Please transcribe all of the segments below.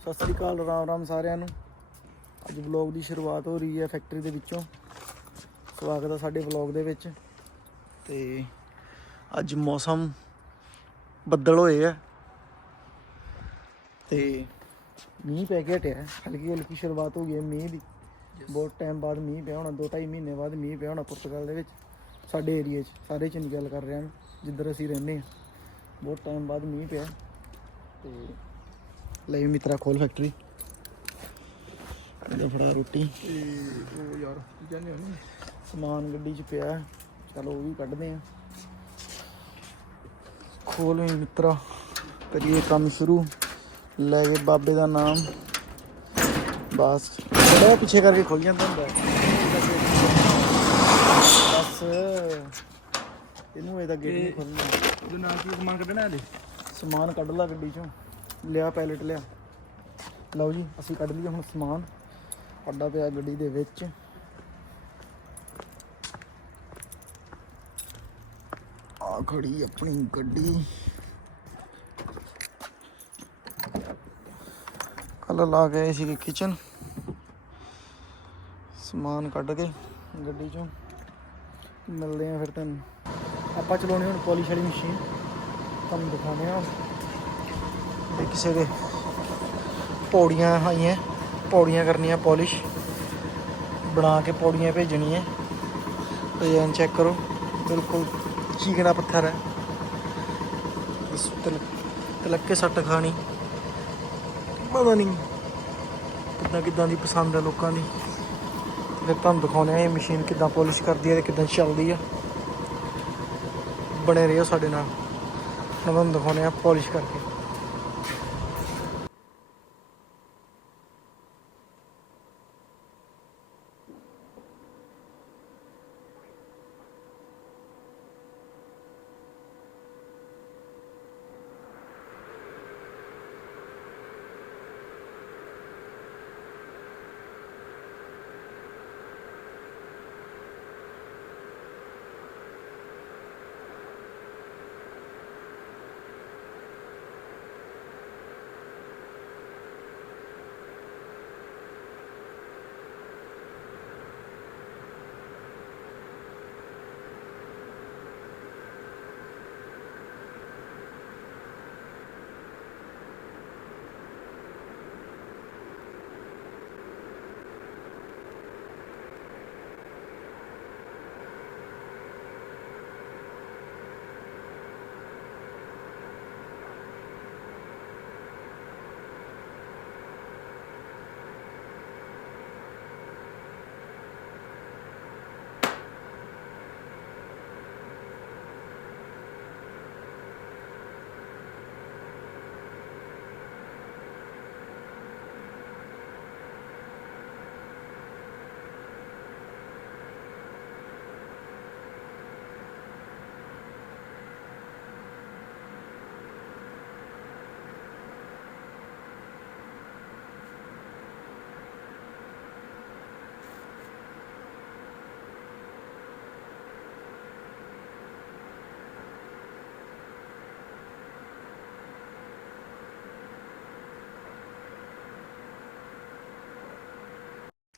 ਸਤਿ ਸ੍ਰੀ ਅਕਾਲ ਰਾਮ ਰਾਮ ਸਾਰਿਆਂ ਨੂੰ। ਅੱਜ ਵਲੌਗ ਦੀ ਸ਼ੁਰੂਆਤ ਹੋ ਰਹੀ ਹੈ ਫੈਕਟਰੀ ਦੇ ਵਿੱਚੋਂ। ਸਵਾਗਤ ਹੈ ਸਾਡੇ ਵਲੌਗ ਦੇ ਵਿੱਚ। ਤੇ ਅੱਜ ਮੌਸਮ ਬੱਦਲ ਹੋਏ ਆ। ਤੇ ਮੀਂਹ ਪੈ ਕੇ ਹਟਿਆ। ਹਲਕੀ ਹਲਕੀ ਸ਼ੁਰੂਆਤ ਹੋ ਗਈ ਹੈ ਮੀਂਹ ਦੀ। ਬਹੁਤ ਟਾਈਮ ਬਾਅਦ ਮੀਂਹ ਪਿਆ ਹੋਣਾ 2.5 ਮਹੀਨੇ ਬਾਅਦ ਮੀਂਹ ਪਿਆ ਹੋਣਾ ਪੁਰਤਗਾਲ ਦੇ ਵਿੱਚ। ਸਾਡੇ ਏਰੀਆ 'ਚ ਸਾਰੇ ਚ ਨਹੀਂ ਗੱਲ ਕਰ ਰਿਹਾ ਮੈਂ ਜਿੱਧਰ ਅਸੀਂ ਰਹਿੰਦੇ ਹਾਂ। ਬਹੁਤ ਟਾਈਮ ਬਾਅਦ ਮੀਂਹ ਪਿਆ। ਤੇ ਲਈ ਮਿੱਤਰਾ ਖੋਲ ਫੈਕਟਰੀ ਇਹਦਾ ਫੜਾ ਰੋਟੀ। ਤੇ ਉਹ ਯਾਰ ਕੀ ਕਹਿੰਦੇ ਉਹਨੂੰ? ਸਮਾਨ ਗੱਡੀ 'ਚ ਪਿਆ। ਚਲੋ ਉਹ ਵੀ ਕੱਢਦੇ ਆ। ਖੋਲ ਵੀ ਮਿੱਤਰਾ। ਕਰੀਏ ਕੰਮ ਸ਼ੁਰੂ। ਲੈ ਗਏ ਬਾਬੇ ਦਾ ਨਾਮ। ਬਸ। ਬੜਾ ਪਿੱਛੇ ਕਰਕੇ ਖੁੱਲ ਜਾਂਦਾ ਹੁੰਦਾ। ਬਸ। ਇਹਨੂੰ ਇਹਦਾ ਗੇਟ ਨਹੀਂ ਖੋਲਣਾ ਉਹਦੇ ਨਾਲ ਕੀ ਸਮਾਨ ਕੱਢਣਾ ਹਲੇ? ਸਮਾਨ ਕੱਢ ਲਾ ਗੱਡੀ ਚੋਂ। ਲਿਆ ਪੈਲਟ ਲਿਆ। ਲਓ ਜੀ, ਅਸੀਂ ਕੱਢ ਲਈਏ ਹੁਣ ਸਮਾਨ। ਅੱਡਾ ਪਿਆ ਗੱਡੀ ਦੇ ਵਿੱਚ। ਆ ਖੜੀ ਆਪਣੀ ਗੱਡੀ। ਕੱਲ ਲਾ ਗਏ ਸੀ ਕਿਚਨ ਸਮਾਨ ਕੱਢ ਕੇ ਗੱਡੀ ਚੋਂ। ਮਿਲਦੇ ਆ ਫਿਰ ਤੁਹਾਨੂੰ ਆਪਾਂ ਚਲਾਉਣੀ ਹੁਣ ਪੋਲਿਸ਼ ਵਾਲੀ ਮਸ਼ੀਨ ਤੁਹਾਨੂੰ ਦਿਖਾਉਂਦੇ ਆ। ਤੇ ਕਿਸੇ ਦੇ ਪੌੜੀਆਂ ਆਈਆਂ, ਪੌੜੀਆਂ ਕਰਨੀਆਂ ਪੋਲਿਸ਼ ਬਣਾ ਕੇ ਪੌੜੀਆਂ ਭੇਜਣੀਆਂ। ਡਿਜ਼ਾਈਨ ਚੈੱਕ ਕਰੋ। ਬਿਲਕੁਲ ਚੀਕਣਾ ਪੱਥਰ ਹੈ। ਇਸ ਤਲਕ ਕੇ ਸੱਟ ਖਾਣੀ। ਪਤਾ ਨਹੀਂ ਕਿੱਦਾਂ ਕਿੱਦਾਂ ਦੀ ਪਸੰਦ ਹੈ ਲੋਕਾਂ ਦੀ। ਫਿਰ ਤੁਹਾਨੂੰ ਦਿਖਾਉਂਦੇ ਆ ਇਹ ਮਸ਼ੀਨ ਕਿੱਦਾਂ ਪੋਲਿਸ਼ ਕਰਦੀ ਹੈ ਤੇ ਕਿੱਦਾਂ ਚੱਲਦੀ ਆ ਬਣੇ ਰਹੋ ਸਾਡੇ ਨਾਲ। ਤੁਹਾਨੂੰ ਦਿਖਾਉਂਦੇ ਆ ਪੋਲਿਸ਼ ਕਰਕੇ।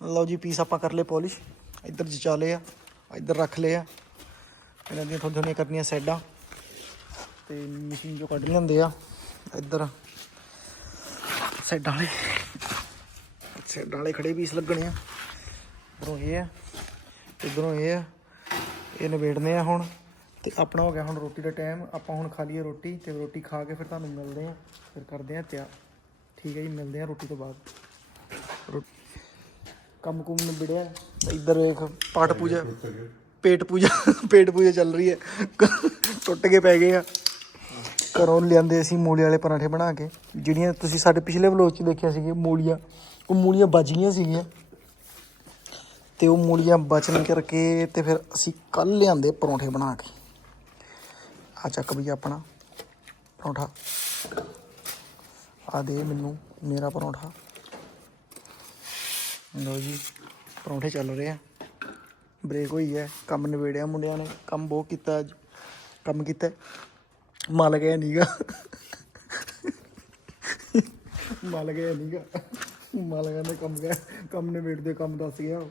ਲਓ ਜੀ ਪੀਸ ਆਪਾਂ ਕਰ ਲਏ ਪੋਲਿਸ਼। ਇੱਧਰ ਜਚਾ ਲਏ ਆ, ਇੱਧਰ ਰੱਖ ਲਏ ਆ। ਇਹਨਾਂ ਦੀਆਂ ਥੋੜ੍ਹੀਆਂ ਥੋੜ੍ਹੀਆਂ ਕਰਨੀਆਂ ਸਾਈਡਾਂ। ਤੇ ਮਸ਼ੀਨ ਚੋਂ ਕੱਢ ਲੈਂਦੇ ਆ, ਇੱਧਰ ਸਾਈਡਾਂ ਵਾਲੇ। ਸਾਈਡਾਂ ਵਾਲੇ ਖੜੇ ਪੀਸ ਲੱਗਣੇ ਆ। ਇੱਧਰੋਂ ਇਹ ਆ, ਇੱਧਰੋਂ ਇਹ ਆ, ਇਹ ਨਿਬੇੜਨੇ ਆ ਹੁਣ। ਤੇ ਆਪਣਾ ਹੋ ਗਿਆ ਹੁਣ ਰੋਟੀ ਦਾ ਟਾਈਮ। ਆਪਾਂ ਹੁਣ ਖਾ ਲਈਏ ਰੋਟੀ ਤੇ ਰੋਟੀ ਖਾ ਕੇ ਫਿਰ ਤੁਹਾਨੂੰ ਮਿਲਦੇ ਆ। ਫਿਰ ਕਰਦੇ ਆ ਤਿਆਰ। ਠੀਕ ਹੈ ਜੀ, ਮਿਲਦੇ ਆ ਰੋਟੀ ਤੋਂ ਬਾਅਦ। ਰੋ- ਕੰਮ ਕੁਮ ਨਿਬੜਿਆ ਤੇ ਇੱਧਰ ਵੇਖ ਪਾਠ ਪੂਜਾ। ਪੇਟ ਪੂਜਾ ਪੇਟ ਪੂਜਾ ਚੱਲ ਰਹੀ ਹੈ। ਟੁੱਟ ਕੇ ਪੈ ਗਏ ਆ। ਘਰੋਂ ਲਿਆਂਦੇ ਅਸੀਂ ਮੂਲੀ ਵਾਲੇ ਪਰਾਂਠੇ ਬਣਾ ਕੇ। ਜਿਹੜੀਆਂ ਤੁਸੀਂ ਸਾਡੇ ਪਿਛਲੇ ਵਲੋਗ 'ਚ ਦੇਖਿਆ ਸੀਗੇ ਮੂਲੀਆਂ। ਉਹ ਮੂਲੀਆਂ ਬਚ ਗਈਆਂ ਸੀਗੀਆਂ। ਤੇ ਉਹ ਮੂਲੀਆਂ ਬਚਣ ਕਰਕੇ ਤੇ ਫਿਰ ਅਸੀਂ ਕੱਲ ਲਿਆਂਦੇ ਪਰੌਂਠੇ ਬਣਾ ਕੇ। ਆ ਚੱਕ ਵੀ ਆਪਣਾ ਪਰੌਂਠਾ। ਆ ਦੇ ਮੈਨੂੰ ਮੇਰਾ ਪਰੌਂਠਾ। ਲਓ ਜੀ ਪਰੌਂਠੇ ਚੱਲ ਰਹੇ ਆ। ਬ੍ਰੇਕ ਹੋਈ ਹੈ ਕੰਮ ਨਿਬੇੜਿਆ ਮੁੰਡਿਆਂ ਨੇ ਕੰਮ ਬਹੁਤ ਕੀਤਾ ਅੱਜ ਕੰਮ ਕੀਤਾ। ਮਲ ਗਿਆ ਨੀਗਾ। ਮਲ ਗਿਆ ਨਹੀਂਗਾ ਮਲ ਗਿਆ ਨੇ ਕੰਮ ਗਿਆ ਕੰਮ ਨੇ ਵੇਟ ਦੇ ਕੰਮ ਦੱਸ ਗਿਆ ਉਹ।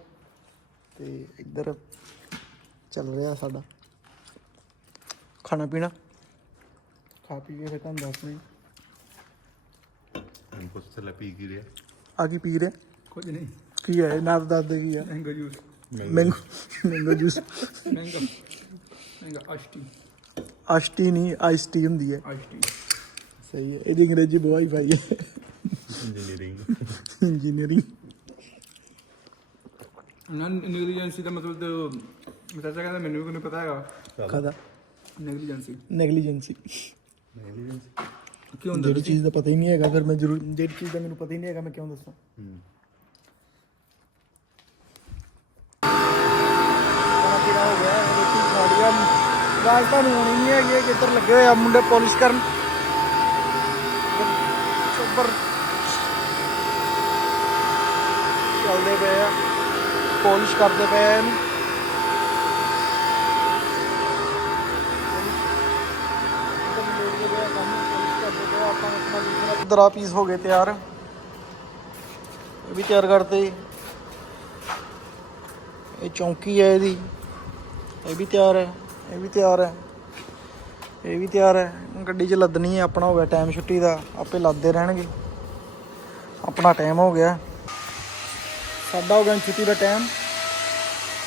ਤੇ ਇੱਧਰ ਚੱਲ ਰਿਹਾ ਸਾਡਾ। ਖਾਣਾ ਪੀਣਾ? ਖਾ ਪੀ ਕੇ ਫਿਰ ਤੁਹਾਨੂੰ ਦੱਸਦੇ ਹੁਣ ਕੁਛ ਥੱਲੇ ਪੀ ਕੀ ਰਿਹਾ? ਆ ਕੀ ਪੀ ਰਹੇ? ਕੁਝ ਨਹੀਂ। ਕੀ ਹੈ ਨਾ ਦੱਸ ਦੇ ਕੀ ਹੈ? Mango juice mango mango juice mango mango ਅਸ਼ਟੀ ਆਸ਼ਟੀ ਨਹੀਂ ਆਈਸ ਟੀ ਹੁੰਦੀ ਹੈ। ਅਸ਼ਟੀ ਸਹੀ ਹੈ ਇਹਦੀ ਅੰਗਰੇਜ਼ੀ ਬਹੁਤ ਹੀ ਹੈ। ਇੰਜੀਨੀਅਰਿੰਗ ਇੰਜੀਨੀਅਰਿੰਗ ਨਾ ਨੈਗਲੀਜੈਂਸੀ ਦਾ ਮਤਲਬ ਤੇ ਮੈਂ ਚਾਚਾ ਕਹਿੰਦਾ ਮੈਨੂੰ ਵੀ ਕੋਈ ਪਤਾ ਹੈਗਾ। ਕਾਦਾ ਨੈਗਲੀਜੈਂਸੀ ਨੈਗਲੀਜੈਂਸੀ ਕੀ ਹੁੰਦਾ ਜਿਹੜੀ ਚੀਜ਼ ਦਾ ਪਤਾ ਹੀ ਨਹੀਂ ਹੈਗਾ ਫਿਰ ਮੈਂ ਜ਼ਰੂਰ ਜਿਹੜੀ ਚੀਜ਼ ਦਾ ਮੈਨੂੰ ਪਤਾ ਹੀ ਨਹੀਂ ਹੈਗਾ ਮੈਂ ਕਿਉਂ ਦੱਸਾਂ ਖਾਣਾ ਪੀਣਾ ਹੋ ਗਿਆ ਰੋਟੀ ਖਾ ਲਿਆ ਆਵਾਜ਼ ਤੁਹਾਨੂੰ ਹੋਣੀ ਨਹੀਂ ਹੈਗੀ ਇਹ ਕਿੱਧਰ ਲੱਗੇ ਹੋਏ ਆ ਮੁੰਡੇ ਪਾਲਿਸ਼ ਕਰਨ। ਸੁਪਰ ਚੱਲਦੇ ਪਏ ਆ ਪਾਲਿਸ਼ ਕਰਦੇ ਪਏ ਆ ਇਹਨੂੰ। ਦਰਾ ਪੀਸ ਹੋ ਗਏ ਤਿਆਰ। ਇਹ ਵੀ ਤਿਆਰ ਕਰਤੇ। ਇਹ ਚੌਂਕੀ ਹੈ ਇਹਦੀ। ਇਹ ਵੀ ਤਿਆਰ ਹੈ। ਇਹ ਵੀ ਤਿਆਰ ਹੈ। ਇਹ ਵੀ ਤਿਆਰ ਹੈ। ਗੱਡੀ 'ਚ ਲੱਦਣੀ ਹੈ। ਆਪਣਾ ਹੋ ਗਿਆ ਟਾਈਮ ਛੁੱਟੀ ਦਾ। ਆਪੇ ਲੱਦਦੇ ਰਹਿਣਗੇ। ਆਪਣਾ ਟਾਈਮ ਹੋ ਗਿਆ। ਸਾਡਾ ਹੋ ਗਿਆ ਛੁੱਟੀ ਦਾ ਟਾਈਮ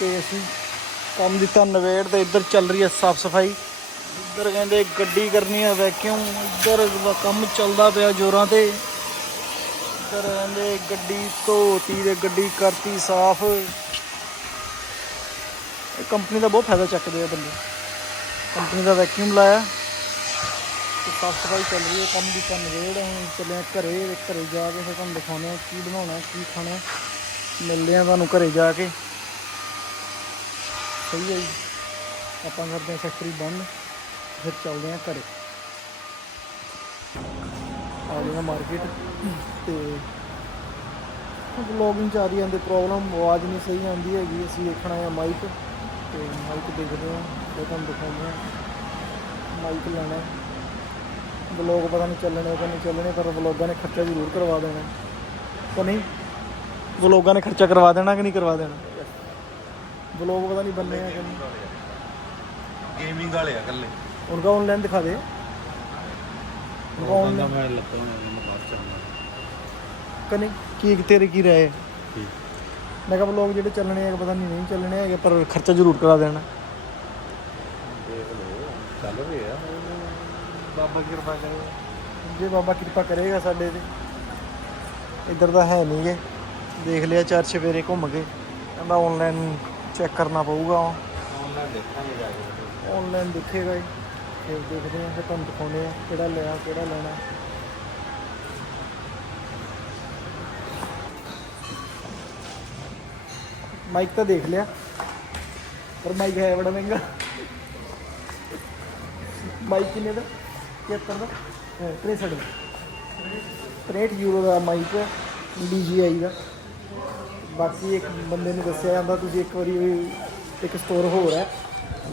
ਤੇ ਅਸੀਂ ਕੰਮ ਦਿੱਤਾ ਨਵੇੜ ਤੇ। ਇੱਧਰ ਚੱਲ ਰਹੀ ਹੈ ਸਾਫ਼ ਸਫ਼ਾਈ। ਇੱਧਰ ਕਹਿੰਦੇ ਗੱਡੀ ਕਰਨੀ ਹੈ ਵੈਕਿਊਮ ਇੱਧਰ ਵਾ- ਕੰਮ ਚੱਲਦਾ ਪਿਆ ਜੋਰਾਂ ਤੇ। ਇੱਧਰ ਕਹਿੰਦੇ ਗੱਡੀ ਧੋਤੀ ਤੇ ਗੱਡੀ ਕਰਤੀ ਸਾਫ਼। ਇਹ ਕੰਪਨੀ ਦਾ ਬਹੁਤ ਫਾਇਦਾ ਚੱਕਦੇ ਆ ਬੰਦੇ। ਕੰਪਨੀ ਦਾ ਵੈਕਿਊਮ ਲਾਇਆ ਤੇ ਸਾਫ਼ ਸਫ਼ਾਈ ਚੱਲ ਰਹੀ ਹੈ, ਕੰਮ ਦੀ ਤਾਂ ਨਵੇੜ ਹੁਣ ਚੱਲੇ ਹਾਂ ਘਰੇ ਘਰੇ ਜਾ ਕੇ ਫਿਰ ਤੁਹਾਨੂੰ ਦਿਖਾਉਂਦੇ ਆ ਕੀ ਬਣਾਉਣਾ, ਕੀ ਖਾਣਾ ਮਿਲਦੇ ਆ ਤੁਹਾਨੂੰ ਘਰੇ ਜਾ ਕੇ। ਸਹੀ ਹੈ ਜੀ। ਆਪਾਂ ਕਰਦੇ ਹਾਂ ਫੈਕਟਰੀ ਬੰਦ, ਫਿਰ ਚੱਲਦੇ ਹਾਂ ਘਰੇ। ਆ ਗਏ ਮਾਰਕੀਟ ਤੇ ਵਲੋਗਿੰਗ ਚ ਆ ਰਹੀ ਜਾਂਦੇ ਪ੍ਰੋਬਲਮ ਆਵਾਜ਼ ਨਹੀਂ ਸਹੀ ਆਉਂਦੀ ਹੈਗੀ, ਅਸੀਂ ਦੇਖਣਾ ਹੈ ਮਾਈਕ ਤੇ ਮਾਈਕ ਦੇਖਦੇ ਹਾਂ ਤੇ ਤੁਹਾਨੂੰ ਦਿਖਾਉਂਦੇ ਹਾਂ। ਮਾਈਕ ਲੈਣਾ ਵਲੋਗ ਪਤਾ ਨਹੀਂ ਚੱਲਣੇ ਕਿ ਨਹੀਂ ਚੱਲਣੇ ਪਰ ਵਲੋਗਾਂ ਨੇ ਖਰਚਾ ਜ਼ਰੂਰ ਕਰਵਾ ਦੇਣਾ ਤਾਂ ਨਹੀਂ ਵਲੋਗਾਂ ਨੇ ਖਰਚਾ ਕਰਵਾ ਦੇਣਾ ਕਿ ਨਹੀਂ ਕਰਵਾ ਦੇਣਾ? ਵਲੋਗ ਪਤਾ ਨਹੀਂ ਬੰਨੇ ਆ ਕਿ ਨਹੀਂ। ਗੇਮਿੰਗ ਵਾਲੇ ਆ ਕੱਲੇ ਉਹਨਾਂ ਆਨਲਾਈਨ ਦਿਖਾ ਦੇ। ਉਹਨਾਂ ਮੈਂ ਲੱਤਾਂ ਨਾਲ ਮੁਕਾਬਲਾ ਕੀ ਤੇਰੇ ਕੀ ਰਾਏ ਮੈਂ ਕਿਹਾ ਲੋਕ ਜਿਹੜੇ ਚੱਲਣੇ ਆ ਪਤਾ ਨਹੀਂ ਨਹੀਂ ਚੱਲਣੇ ਹੈਗੇ ਪਰ ਖਰਚਾ ਜ਼ਰੂਰ ਕਰਾ ਦੇਣਾ। ਦੇਖ ਲਓ ਚੱਲ ਰਹੇ ਬਾਬਾ ਕਿਰਪਾ ਕਰੇ। ਜੇ ਬਾਬਾ ਕਿਰਪਾ ਕਰੇਗਾ ਸਾਡੇ ਤੇ। ਇੱਧਰ ਦਾ ਹੈ ਨਹੀਂ ਗੇ। ਦੇਖ ਲਿਆ ਚਾਰ ਚਵੇਰੇ ਘੁੰਮ ਕੇ। ਕਹਿੰਦਾ ਆਨਲਾਈਨ ਚੈੱਕ ਕਰਨਾ ਪਊਗਾ ਆਨਲਾਈਨ ਦੇਖਾਂਗੇ ਜਾ ਕੇ। ਆਨਲਾਈਨ ਦੇਖੇਗਾ ਫਿਰ ਦੇਖਦੇ ਹਾਂ ਫਿਰ ਤੁਹਾਨੂੰ ਦਿਖਾਉਂਦੇ ਆ ਕਿਹੜਾ ਲਿਆ ਕਿਹੜਾ ਲੈਣਾ। ਮਾਈਕ ਤਾਂ ਦੇਖ ਲਿਆ। ਪਰ ਮਾਈਕ ਹੈ ਬੜਾ ਮਹਿੰਗਾ। ਮਾਈਕ ਕਿੰਨੇ ਦਾ? 73 ਦਾ? 63 ਦਾ। 63 ਯੂਰੋ ਦਾ ਮਾਈਕ ਹੈ DJI ਦਾ। ਬਾਕੀ ਇੱਕ ਬੰਦੇ ਨੂੰ ਦੱਸਿਆ ਜਾਂਦਾ, ਤੁਸੀਂ ਇੱਕ ਵਾਰੀ ਇੱਕ ਸਟੋਰ ਹੋਰ ਹੈ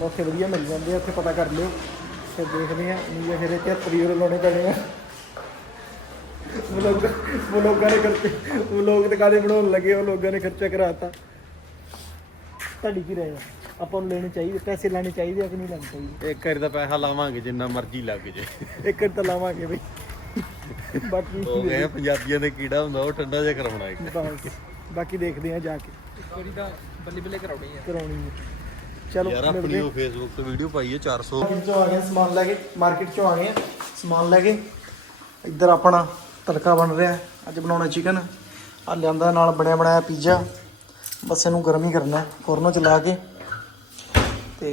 ਉੱਥੇ ਵਧੀਆ ਮਿਲ ਜਾਂਦੇ ਆ, ਉੱਥੇ ਪਤਾ ਕਰ ਲਿਓ। ਫਿਰ ਦੇਖਦੇ ਆ ਨਹੀਂ ਫਿਰ ਇੱਥੇ 73 ਯੂਰੋ ਲਾਉਣੇ ਪੈਣੇ ਆ। ਵਲੋਗ ਵਲੋਗਾਂ ਨੇ ਖਰਚੇ ਵਲੋਗ ਤੇ ਕਾਦੇ ਬਣਾਉਣ ਲੱਗੇ ਉਹ ਲੋਕਾਂ ਨੇ ਖਰਚਾ ਕਰਾਤਾ। ਤੁਹਾਡੀ ਕੀ ਰਾਏ ਆ। ਆਪਾਂ ਨੂੰ ਲੈਣੇ ਚਾਹੀਦੇ ਪੈਸੇ ਲੈਣੇ ਚਾਹੀਦੇ ਆ ਕਿ ਨਹੀਂ ਲੈਣੇ ਚਾਹੀਦੇ? ਇੱਕ ਵਾਰੀ ਦਾ ਪੈਸਾ ਲਾਵਾਂਗੇ ਜਿੰਨਾ ਮਰਜ਼ੀ ਲੱਗ ਜੇ। ਇੱਕ ਵਾਰ ਤਾਂ ਲਾਵਾਂਗੇ ਬਈ। ਬਾਕੀ ਹੋ ਗਏ ਪੰਜਾਬੀਆਂ ਦੇ ਕੀੜਾ ਹੁੰਦਾ ਉਹ ਠੰਡਾ ਜਿਹਾ ਕਰਾਉਣਾ ਇੱਕ। ਬਸ ਬਾਕੀ ਦੇਖਦੇ ਆ ਜਾ ਕੇ। ਇੱਕ ਵਾਰੀ ਤਾਂ ਬੱਲੇ ਬੱਲੇ ਕਰਾਉਣੀ ਆ। ਕਰਾਉਣੀ ਹੈ ਚਲੋ ਯਾਰ ਆਪਣੀ। ਉਹ ਫੇਸਬੁੱਕ ਤੇ ਵੀਡੀਓ ਪਾਈ ਹੈ 400 ਮਾਰਕੀਟ ਚੋਂ ਆ ਗਏ ਸਮਾਨ ਲੈ ਕੇ ਮਾਰਕੀਟ ਚੋਂ ਆ ਗਏ ਆ, ਸਮਾਨ ਲੈ ਕੇ। ਇੱਧਰ ਆਪਣਾ ਤੜਕਾ ਬਣ ਰਿਹਾ। ਅੱਜ ਬਣਾਉਣਾ ਚਿਕਨ ਆ ਲਿਆਂਦਾ ਨਾਲ ਬਣਿਆ ਬਣਾਇਆ ਪੀਜ਼ਾ ਬਸ ਇਹਨੂੰ ਗਰਮ ਹੀ ਕਰਨਾ ਹੈ, ਫੁਰਨ ਚ ਲਾ ਕੇ ਤੇ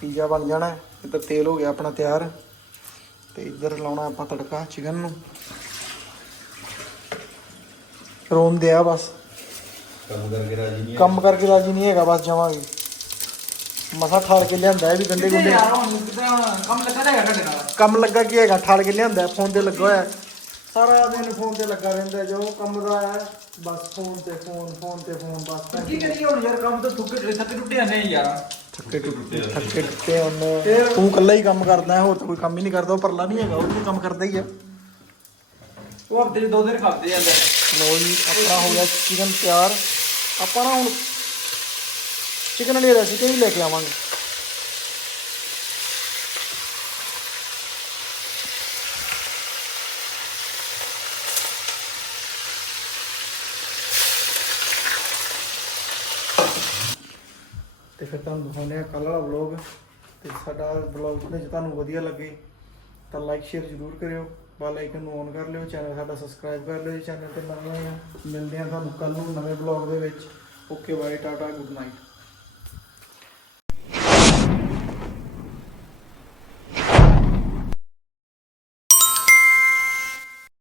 ਪੀਜ਼ਾ ਬਣ ਜਾਣਾ ਹੈ। ਇੱਧਰ ਤੇਲ ਹੋ ਗਿਆ ਆਪਣਾ ਤਿਆਰ ਤੇ ਇੱਧਰ ਲਾਉਣਾ ਆਪਾਂ ਤੜਕਾ ਚਿਕਨ ਨੂੰ। ਰੋਮ ਦਿਆ ਬਸ। ਕੰਮ ਕਰਕੇ ਰਾਜੀ ਨਹੀਂ ਕੰਮ ਕਰਕੇ ਰਾਜੀ ਨਹੀਂ ਹੈਗਾ ਬਸ ਜਾਵਾਂਗੇ। ਮਸਾ ਠਾਲ ਕੇ ਲਿਆਂਦਾ ਇਹ ਵੀ ਗੰਡੇ ਗੁੰਡੇ। ਕੰਮ ਲੱਗਾ ਤਾਂ ਹੈਗਾ ਤੁਹਾਡੇ ਨਾਲ? ਕੰਮ ਲੱਗਾ ਕੀ ਹੈਗਾ? ਠਾਲ ਕੇ ਲਿਆਂਦਾ ਫੋਨ ਤੇ ਲੱਗਾ ਹੋਇਆ। ਹੈ। ਸਾਰਾ ਦਿਨ ਫੋਨ ਤੇ ਲੱਗਾ ਰਹਿੰਦਾ ਹੈ, ਜੋ ਕੰਮ ਦਾ ਹੈ ਬਸ ਫੋਨ ਤੇ ਫੋਨ ਫੋਨ ਤੇ ਫੋਨ ਬਸ ਕੀ ਕਰੀਏ ਹੁਣ ਯਾਰ ਕੰਮ ਤਾਂ ਥੁੱਕੇ ਥੱਕੇ ਟੁੱਟੇ ਜਾਂਦੇ ਆ ਯਾਰ। ਥੱਕੇ ਟੁੱਟੇ ਥੱਕੇ ਟੁੱਟੇ ਹੁਣ। ਤੂੰ ਇਕੱਲਾ ਹੀ ਕੰਮ ਕਰਦਾ ਹੈ ਹੋਰ ਤਾਂ ਕੋਈ ਕੰਮ ਹੀ ਨਹੀਂ ਕਰਦਾ ਉਹ ਪਰਲਾ ਨਹੀਂ ਹੈਗਾ ਉਹ ਵੀ ਕੰਮ ਕਰਦਾ ਹੀ ਹੈ ਉਹ ਹਫ਼ਤੇ 'ਚ ਦੋ ਦਿਨ ਖਾਤੇ ਜਾਂਦੇ ਲਓ ਜੀ ਆਪਣਾ ਹੋ ਗਿਆ ਚਿਕਨ ਤਿਆਰ। ਆਪਾਂ ਨਾ ਹੁਣ ਚਿਕਨ ਵਾਲੀ ਰੈਸਿਪੀ ਵੀ ਲੈ ਕੇ ਆਵਾਂਗੇ। ਤੇ ਫਿਰ ਤੁਹਾਨੂੰ ਦਿਖਾਉਂਦੇ ਆ ਕੱਲ੍ਹ ਵਾਲਾ ਵਲੌਗ ਤੇ ਸਾਡਾ ਵਲੌਗ ਜੇ ਤੁਹਾਨੂੰ ਵਧੀਆ ਲੱਗੇ ਤਾਂ ਲਾਈਕ ਸ਼ੇਅਰ ਜ਼ਰੂਰ ਕਰਿਓ। ਬੈਲ ਆਈਕਨ ਨੂੰ ਔਨ ਕਰ ਲਿਓ ਚੈਨਲ ਸਾਡਾ ਸਬਸਕ੍ਰਾਈਬ ਕਰ ਲਿਓ ਚੈਨਲ ਤੇ ਨਵੇਂ ਆ। ਮਿਲਦੇ ਆ ਤੁਹਾਨੂੰ ਕੱਲ ਨੂੰ ਨਵੇਂ ਵਲੌਗ ਦੇ ਵਿੱਚ। Okay bye tata good night